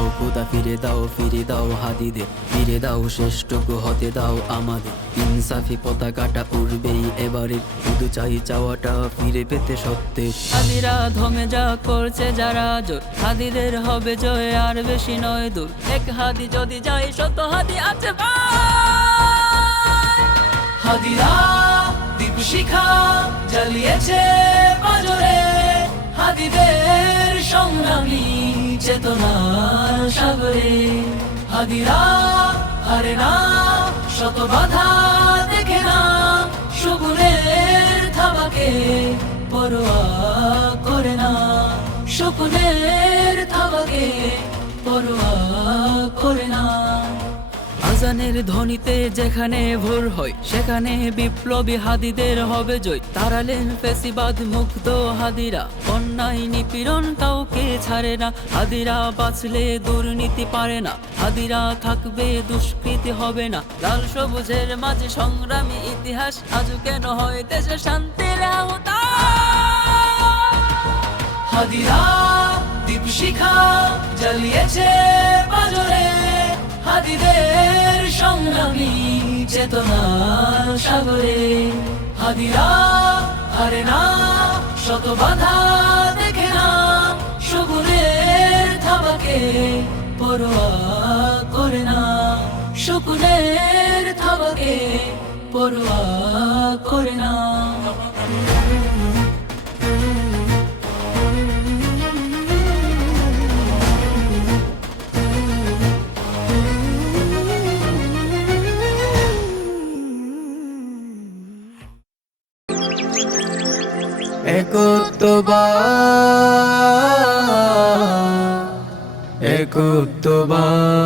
ফিরে দাও ফিরে দাও হাদিদের ফিরে দাও, শ্রেষ্ঠকু হতে দাও আমাদের। ইনসাফি পতাকাটা উড়বেই এবারে। শুধু চাই চাওয়াটা ফিরে পেতে সত্যের। হাদিরা ধমে যা করছে যারা জোর। হাদিদের হবে জয়, আর বেশি নয় দূর। এক হাদি যদি যাই শত হাদি আছে হাদিরা দীপ শিখা জ্বালিয়েছে বাজরে। হাদিদের সংগ্রামী চেতনার সাগরে হাদিরা, হরে না, শত বাধা দেখে না, শকুনের থাবাকে পরোয়া করে না, শকুনের থাবাকে পরোয়া করে না। আজানের ধ্বনিতে যেখানে ভোর হয়, সেখানে বিপ্লবী হাদিদের হবে জয়। তারালেন ফেসিবাদ মুগ্ধ হাদিরা, অন্যায় নিপীড়ন কাউকে ছাড়ে না। হাদিরা বাঁচলে দুর্নীতি পারে না, হাদিরা থাকবে দুষ্কৃতি হবে না। লাল সবুজের মাঝে সংগ্রামী ইতিহাস, আজও কেন হয় দেশে শান্তির হাদিরা দীপ শিখা জ্বালিয়েছে বাজরে হাদিদের সংগ্রামী চেতনার সাগরে, হাদিরা, হারে না, শত বাধা দেখে না, শকুনের থাবাকে পরোয়া করে না, শকুনের থাবাকে পরোয়া করে না। একত্ববাদ একত্ববাদ।